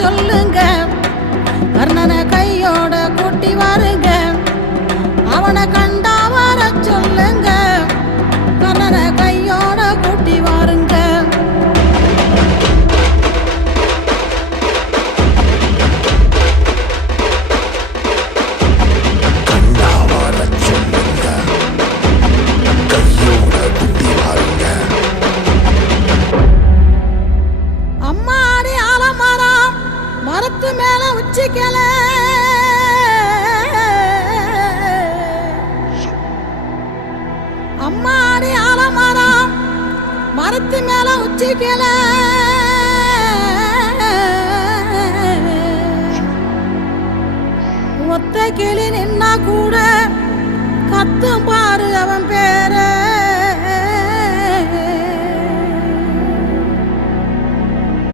சொல்லுங்க, கர்ணனை கையோட கூட்டி வாருங்க. அவனை கண்டா வர சொல்லுங்க, கர்ணனை கையோட கூட்டி வாருங்க. அம்மாடி ஆலமரம் மரத்து மேல உச்சிக்கல, அம்மாடி ஆலமரம் மரத்து மேல உச்சிக்கல.